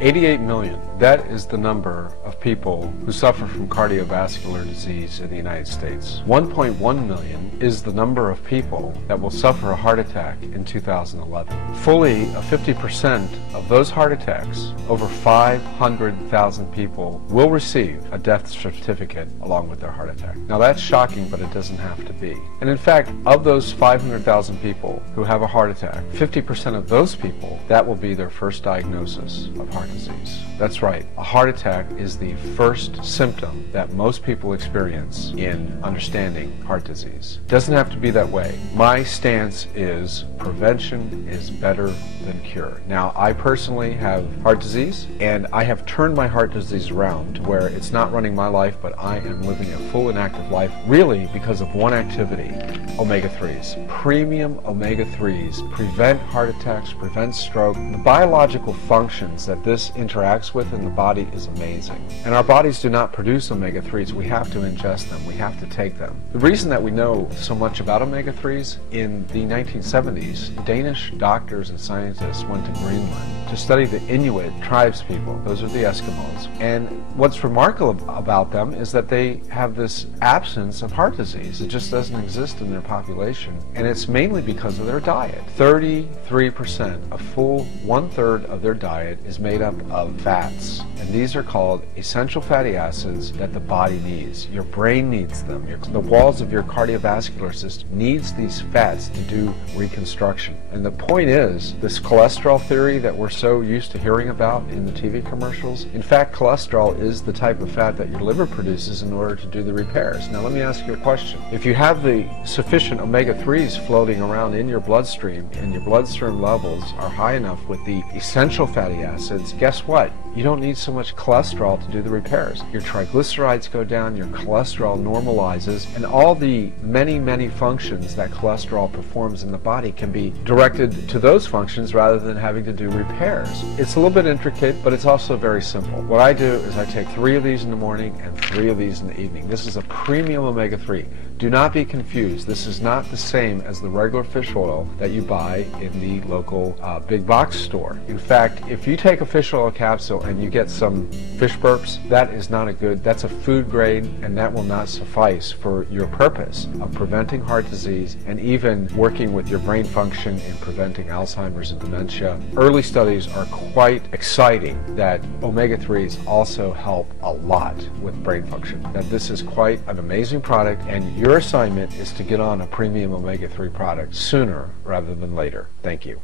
88 million. That is the number of people who suffer from cardiovascular disease in the United States. 1.1 million is the number of people that will suffer a heart attack in 2011. Fully 50% of those heart attacks, over 500,000 people, will receive a death certificate along with their heart attack. Now that's shocking, but it doesn't have to be. And in fact, of those 500,000 people who have a heart attack, 50% of those people, that will be their first diagnosis of heart disease. That's right. A heart attack is the first symptom that most people experience in understanding heart disease. It doesn't have to be that way. My stance is prevention is better than cure. Now, I personally have heart disease, and I have turned my heart disease around to where it's not running my life, but I am living a full and active life, really because of one activity: omega-3s. Premium omega-3s prevent heart attacks, prevent stroke. The biological functions that this interacts with in the body is amazing. And our bodies do not produce omega-3s. We have to ingest them. We have to take them. The reason that we know so much about omega-3s, in the 1970s, Danish doctors and scientists went to Greenland to study the Inuit tribes people. Those are the Eskimos. And what's remarkable about them is that they have this absence of heart disease. It just doesn't exist in their population. And it's mainly because of their diet. 33%, a full 1/3 of their diet, is made up of fats. And these are called essential fatty acids that the body needs. Your brain needs them. The walls of your cardiovascular system needs these fats to do reconstruction. And the point is, this cholesterol theory that we're so used to hearing about in the TV commercials, in fact, cholesterol is the type of fat that your liver produces in order to do the repairs. Now let me ask you a question. If you have the sufficient omega-3s floating around in your bloodstream, and your bloodstream levels are high enough with the essential fatty acids, guess what? You don't need so much cholesterol to do the repairs. Your triglycerides go down, your cholesterol normalizes, and all the many functions that cholesterol performs in the body can be directed to those functions rather than having to do repairs. It's a little bit intricate, but it's also very simple. What I do is I take 3 of these in the morning and 3 of these in the evening. This is a premium omega-3. Do not be confused. This is not the same as the regular fish oil that you buy in the local big box store. In fact, if you take a fish oil capsule and you get some fish burps, that is not that's a food grade, and that will not suffice for your purpose of preventing heart disease and even working with your brain function in preventing Alzheimer's and dementia. Early studies are quite exciting that omega-3s also help a lot with brain function. That this is quite an amazing product, and your assignment is to get on a premium omega-3 product sooner rather than later. Thank you.